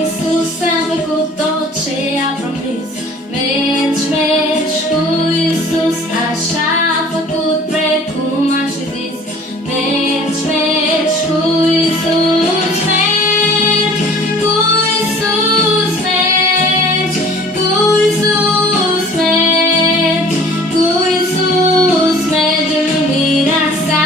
Iisus a făcut tot ce a promis. Mergi, mergi cu Iisus, așa a făcut precum a și zis. Mergi, mergi cu Iisus, mergi cu Iisus, mergi cu Iisus, mergi cu Iisus, mergi în luminea sa.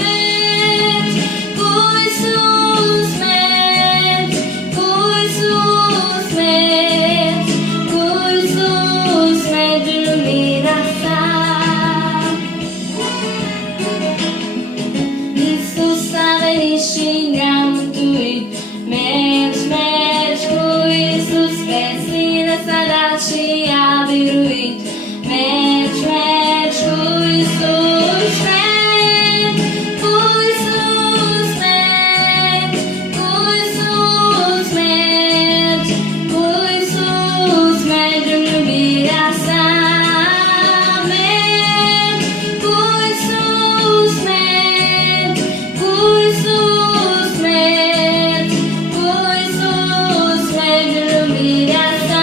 Mergi cu Iisus, mergi cu Iisus, mergi cu Iisus, mergi în luminea sa. Iisus a venit și ne-a mântuit. Mergi, mergi cu Iisus, pe sine s-a dat și a biruit. Mergi, mergi cu Iisus, mergi cu Iisus, mergi cu Iisus, mergi cu Iisus, mergi în iubirea sa. Mergi cu Iisus, mergi cu Iisus, mergi cu Iisus, mergi în iubirea sa.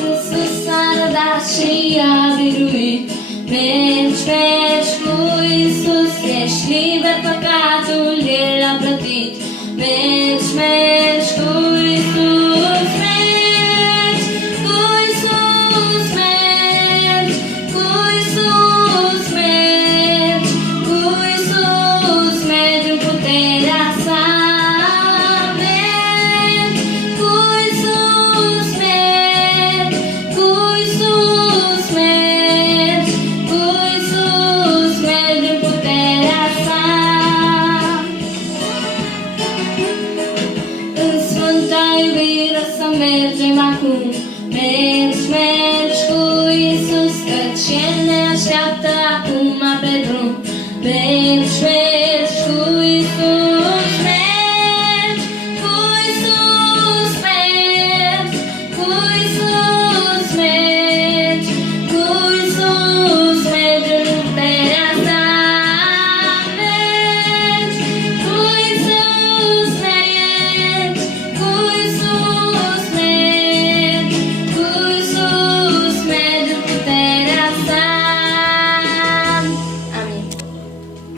Iisus a rădat și a biruit. Mergi, mergi cu Iisus, ești liber, păcatul El a plătit. Mergi, mergi cu Iisus, mergi cu Iisus, mergi cu Iisus, mergi cu Iisus, mergi în puterea sa. Mergi cu Iisus, mergi cu Iisus, mergi cu Iisus, mergi în puterea sa. În sfânta iubire să mergem acum. Mergi, mergi cu Iisus, căci El ne așteaptă acum pe drum. Mergi, mergi